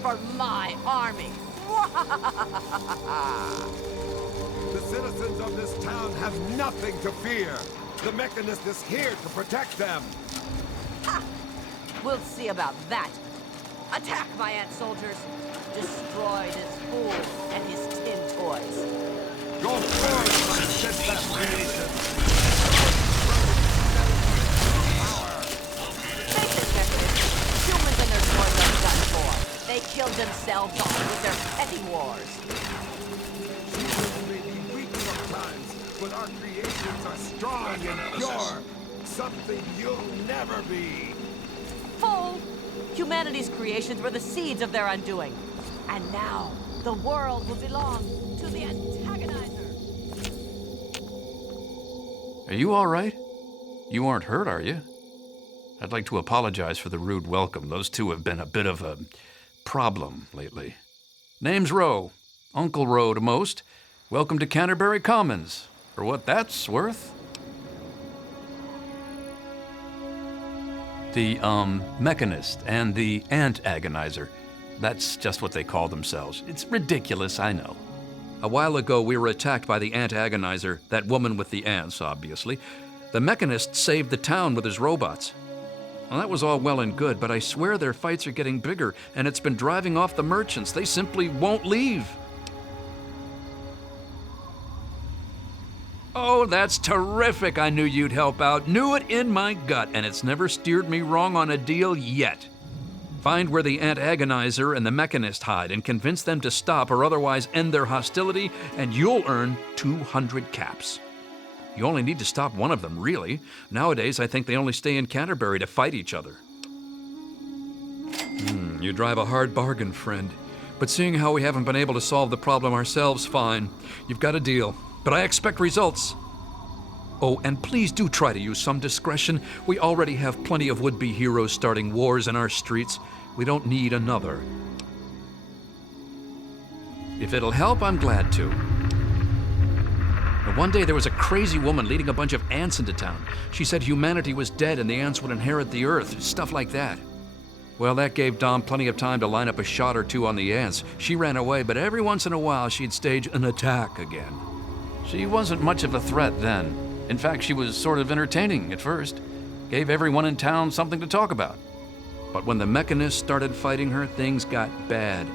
for my army. The citizens of this town have nothing to fear. The Mechanist is here to protect them. Ha! We'll see about that. Attack, my ant soldiers. Destroy this fool and his tin toys. Go forward, my steadfast creation. Face it, Mechanist. Humans and their toys are done for. They killed themselves off with their petty wars. Humans may be weak sometimes, but our creations are strong and pure. Something you'll never be. Fool! Humanity's creations were the seeds of their undoing. And now, the world will belong to the antagonizer. Are you all right? You aren't hurt, are you? I'd like to apologize for the rude welcome. Those two have been a bit of a problem lately. Name's Rowe. Uncle Rowe to most. Welcome to Canterbury Commons. For what that's worth. The, Mechanist and the Ant Agonizer. That's just what they call themselves. It's ridiculous, I know. A while ago, we were attacked by the Ant Agonizer, that woman with the ants, obviously. The Mechanist saved the town with his robots. Well, that was all well and good, but I swear their fights are getting bigger, and it's been driving off the merchants. They simply won't leave. Oh, that's terrific. I knew you'd help out. Knew it in my gut, and it's never steered me wrong on a deal yet. Find where the Ant Agonizer and the Mechanist hide and convince them to stop or otherwise end their hostility, and you'll earn 200 caps. You only need to stop one of them, really. Nowadays, I think they only stay in Canterbury to fight each other. You drive a hard bargain, friend. But seeing how we haven't been able to solve the problem ourselves, fine. You've got a deal. But I expect results. Oh, and please do try to use some discretion. We already have plenty of would-be heroes starting wars in our streets. We don't need another. If it'll help, I'm glad to. One day there was a crazy woman leading a bunch of ants into town. She said humanity was dead and the ants would inherit the earth, stuff like that. Well, that gave Dom plenty of time to line up a shot or two on the ants. She ran away, but every once in a while she'd stage an attack again. She wasn't much of a threat then. In fact, she was sort of entertaining at first. Gave everyone in town something to talk about. But when the Mechanists started fighting her, things got bad.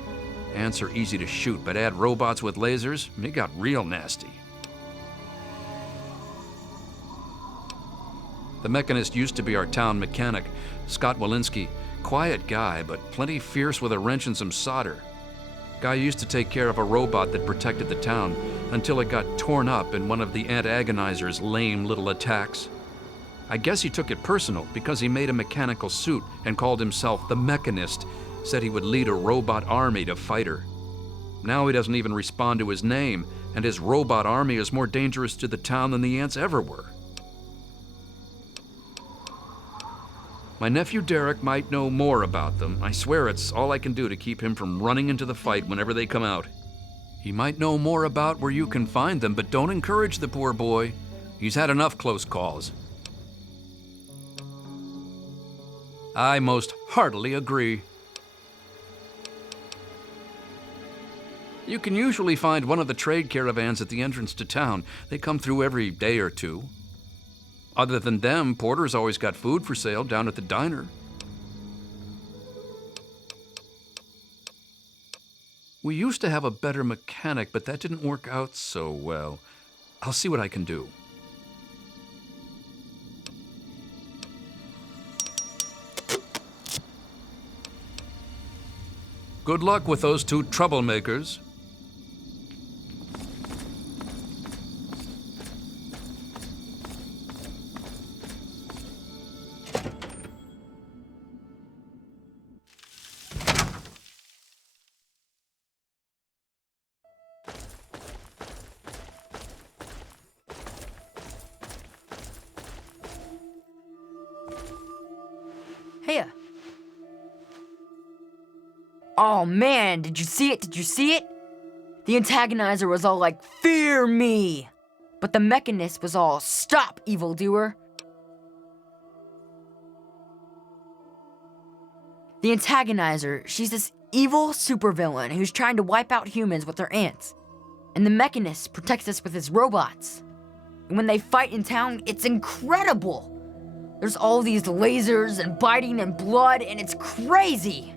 Ants are easy to shoot, but add robots with lasers, it got real nasty. The Mechanist used to be our town mechanic, Scott Walensky. Quiet guy, but plenty fierce with a wrench and some solder. Guy used to take care of a robot that protected the town until it got torn up in one of the Ant Agonizer's lame little attacks. I guess he took it personal because he made a mechanical suit and called himself the Mechanist, said he would lead a robot army to fight her. Now he doesn't even respond to his name, and his robot army is more dangerous to the town than the ants ever were. My nephew Derek might know more about them. I swear it's all I can do to keep him from running into the fight whenever they come out. He might know more about where you can find them, but don't encourage the poor boy. He's had enough close calls. I most heartily agree. You can usually find one of the trade caravans at the entrance to town. They come through every day or two. Other than them, Porter's always got food for sale down at the diner. We used to have a better mechanic, but that didn't work out so well. I'll see what I can do. Good luck with those two troublemakers. Hey. Oh man, did you see it? Did you see it? The antagonizer was all like, "Fear me!" But the Mechanist was all, "Stop, evildoer!" The antagonizer, she's this evil supervillain who's trying to wipe out humans with their ants. And the Mechanist protects us with his robots. And when they fight in town, it's incredible. There's all these lasers and biting and blood, and it's crazy.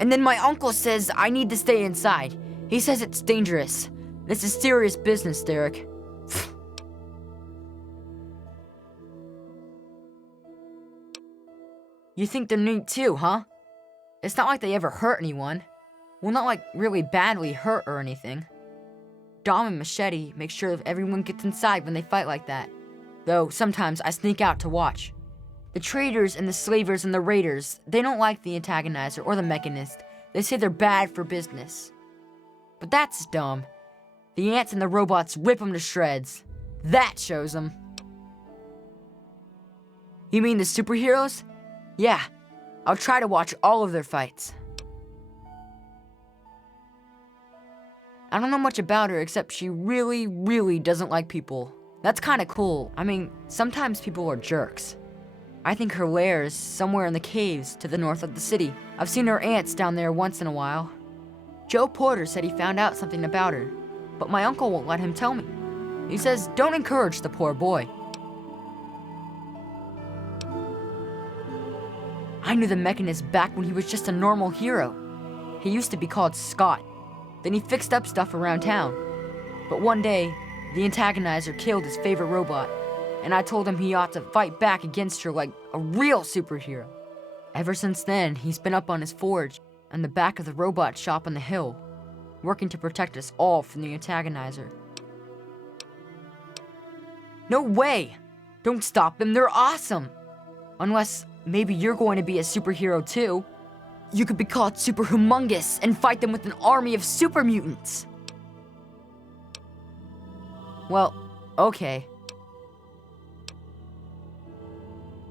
And then my uncle says I need to stay inside. He says it's dangerous. This is serious business, Derek. You think they're neat too, huh? It's not like they ever hurt anyone. Well, not like really badly hurt or anything. Dom and Machete make sure that everyone gets inside when they fight like that. Though sometimes I sneak out to watch. The traders and the slavers and the raiders, they don't like the antagonizer or the Mechanist. They say they're bad for business. But that's dumb. The ants and the robots rip them to shreds. That shows them. You mean the superheroes? Yeah, I'll try to watch all of their fights. I don't know much about her except she really, really doesn't like people. That's kinda cool. I mean, sometimes people are jerks. I think her lair is somewhere in the caves to the north of the city. I've seen her ants down there once in a while. Joe Porter said he found out something about her, but my uncle won't let him tell me. He says, don't encourage the poor boy. I knew the Mechanist back when he was just a normal hero. He used to be called Scott. Then he fixed up stuff around town. But one day, the antagonizer killed his favorite robot, and I told him he ought to fight back against her like a real superhero. Ever since then, he's been up on his forge and the back of the robot shop on the hill, working to protect us all from the antagonizer. No way! Don't stop them, they're awesome! Unless maybe you're going to be a superhero too. You could be called Super Humongous and fight them with an army of super mutants. Well, okay.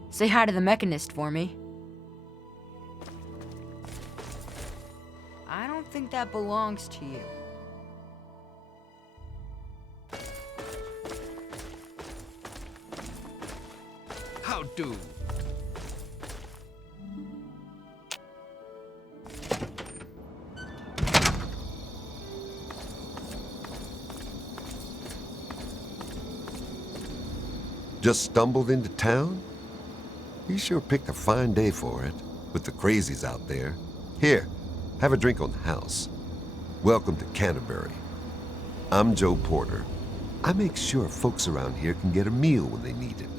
Say hi to the Mechanist for me. I don't think that belongs to you. How do? Just stumbled into town? You sure picked a fine day for it, with the crazies out there. Here, have a drink on the house. Welcome to Canterbury. I'm Joe Porter. I make sure folks around here can get a meal when they need it.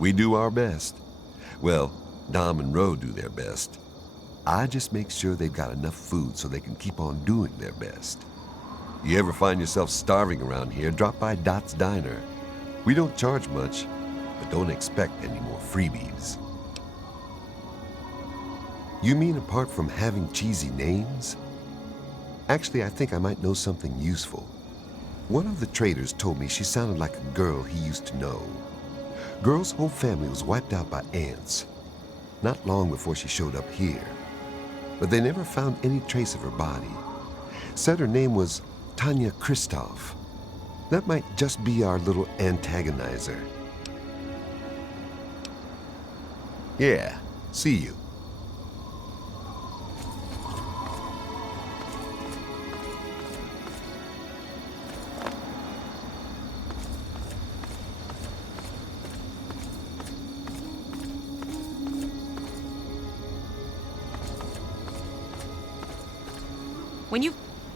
We do our best. Well, Dom and Ro do their best. I just make sure they've got enough food so they can keep on doing their best. You ever find yourself starving around here, drop by Dot's Diner. We don't charge much, but don't expect any more freebies. You mean apart from having cheesy names? Actually, I think I might know something useful. One of the traders told me she sounded like a girl he used to know. Girl's whole family was wiped out by ants, not long before she showed up here. But they never found any trace of her body. Said her name was Tanya Kristoff. That might just be our little antagonizer. Yeah, see you.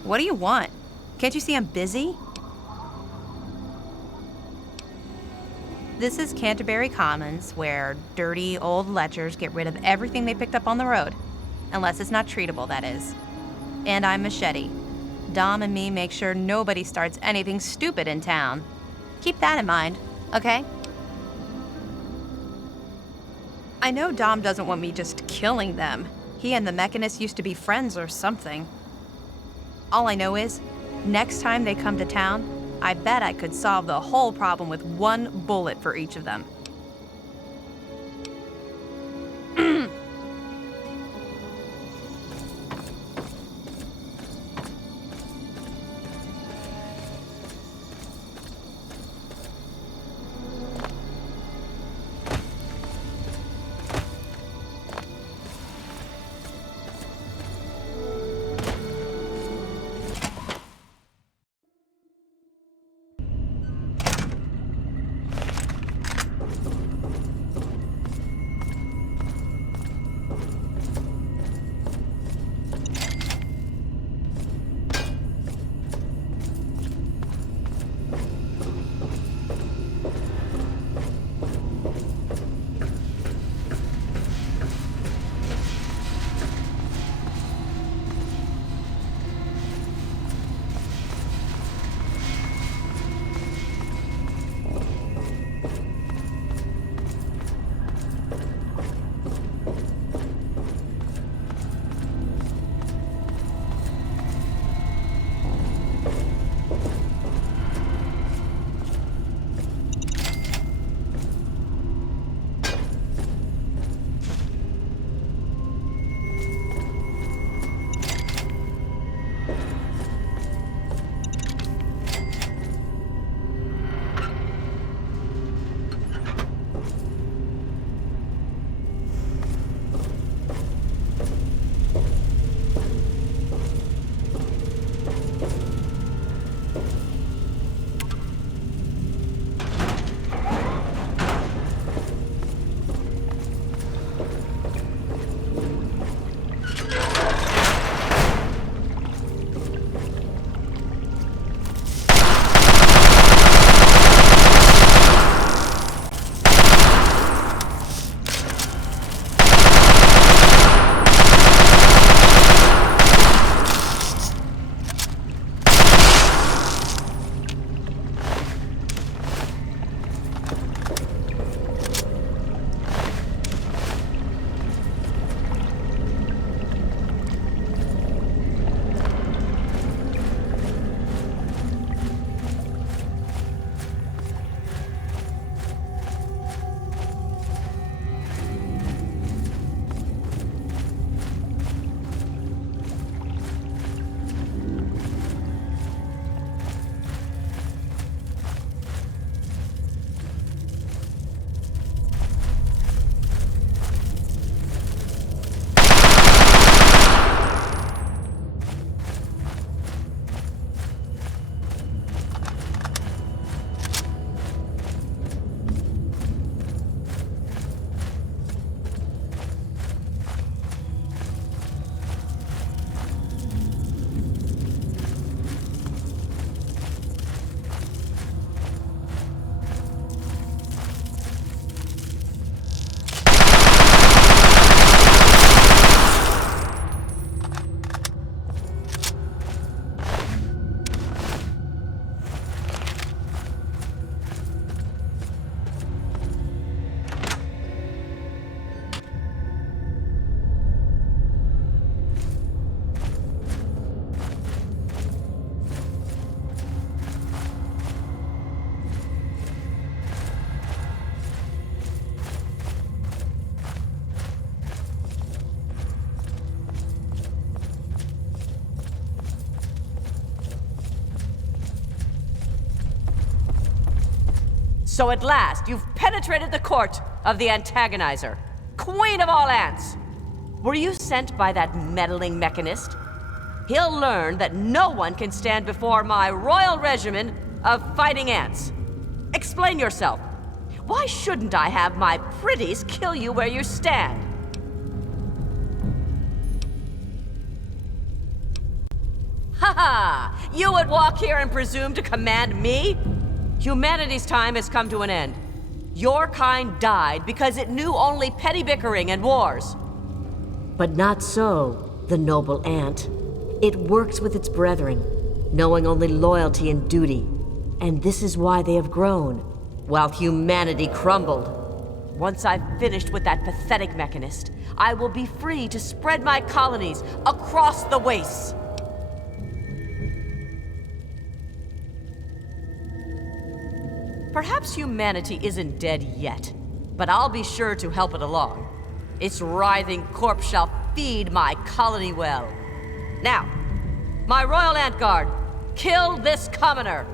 What do you want? Can't you see I'm busy? This is Canterbury Commons, where dirty old lechers get rid of everything they picked up on the road. Unless it's not treatable, that is. And I'm Machete. Dom and me make sure nobody starts anything stupid in town. Keep that in mind, okay? I know Dom doesn't want me just killing them. He and the Mechanist used to be friends or something. All I know is, next time they come to town, I bet I could solve the whole problem with one bullet for each of them. So at last, you've penetrated the court of the antagonizer, queen of all ants. Were you sent by that meddling mechanist? He'll learn that no one can stand before my royal regimen of fighting ants. Explain yourself. Why shouldn't I have my pretties kill you where you stand? Ha ha! You would walk here and presume to command me? Humanity's time has come to an end. Your kind died because it knew only petty bickering and wars. But not so, the noble ant. It works with its brethren, knowing only loyalty and duty. And this is why they have grown, while humanity crumbled. Once I've finished with that pathetic mechanist, I will be free to spread my colonies across the wastes. Perhaps humanity isn't dead yet, but I'll be sure to help it along. Its writhing corpse shall feed my colony well. Now, my royal ant guard, kill this commoner!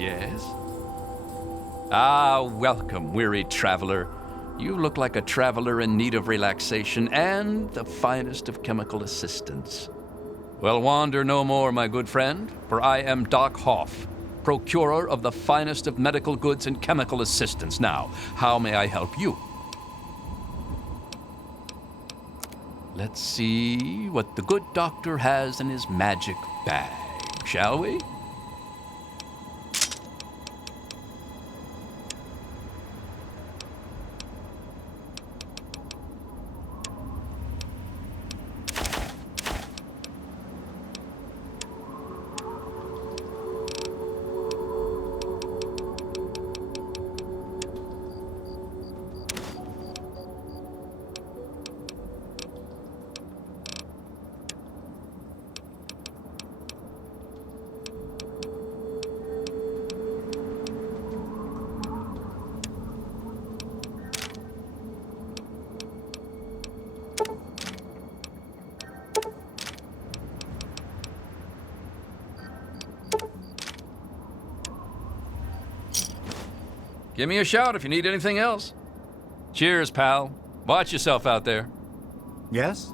Yes? Ah, welcome, weary traveler. You look like a traveler in need of relaxation and the finest of chemical assistance. Well, wander no more, my good friend, for I am Doc Hoff, procurer of the finest of medical goods and chemical assistance. Now, how may I help you? Let's see what the good doctor has in his magic bag, shall we? Give me a shout if you need anything else. Cheers, pal. Watch yourself out there. Yes?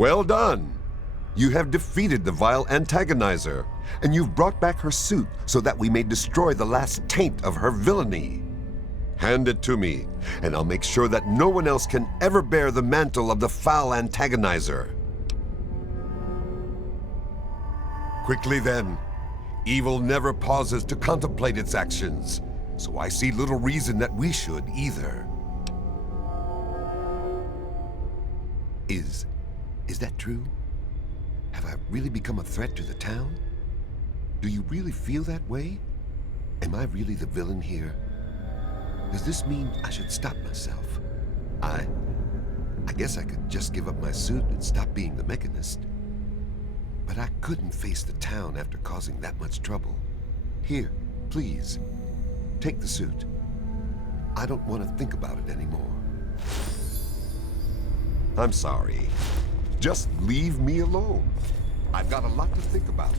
Well done. You have defeated the vile antagonizer, and you've brought back her suit so that we may destroy the last taint of her villainy. Hand it to me, and I'll make sure that no one else can ever bear the mantle of the foul antagonizer. Quickly then. Evil never pauses to contemplate its actions, so I see little reason that we should either. Is that true? Have I really become a threat to the town? Do you really feel that way? Am I really the villain here? Does this mean I should stop myself? I guess I could just give up my suit and stop being the mechanist. But I couldn't face the town after causing that much trouble. Here, please, take the suit. I don't want to think about it anymore. I'm sorry. Just leave me alone. I've got a lot to think about.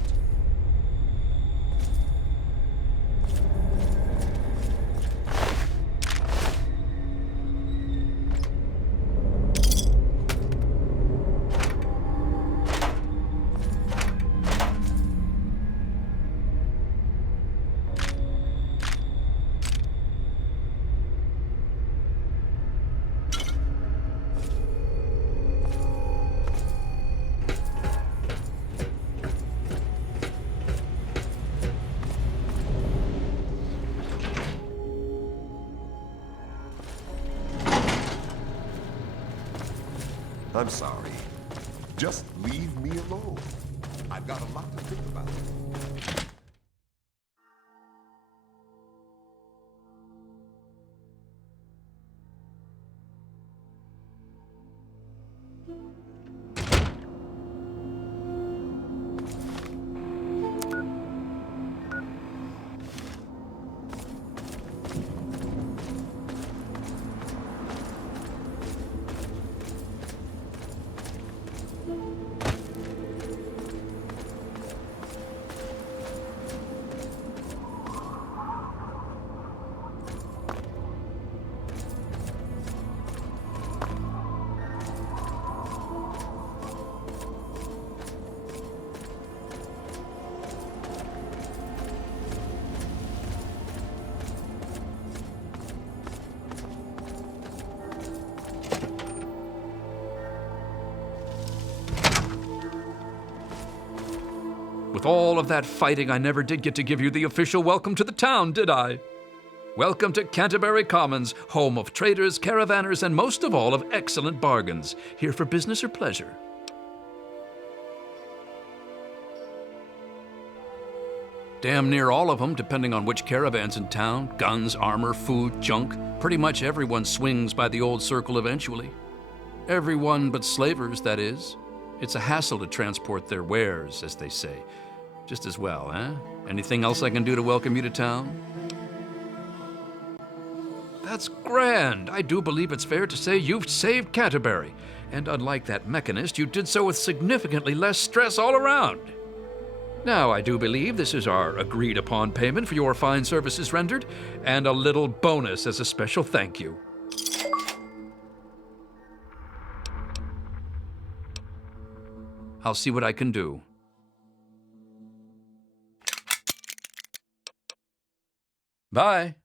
I'm sorry. Just leave me alone. I've got a lot to think about. With all of that fighting, I never did get to give you the official welcome to the town, did I? Welcome to Canterbury Commons, home of traders, caravanners, and most of all, of excellent bargains. Here for business or pleasure? Damn near all of them, depending on which caravan's in town. Guns, armor, food, junk. Pretty much everyone swings by the old circle eventually. Everyone but slavers, that is. It's a hassle to transport their wares, as they say. Just as well, eh? Anything else I can do to welcome you to town? That's grand. I do believe it's fair to say you've saved Canterbury. And unlike that mechanist, you did so with significantly less stress all around. Now, I do believe this is our agreed-upon payment for your fine services rendered, and a little bonus as a special thank you. I'll see what I can do. Bye.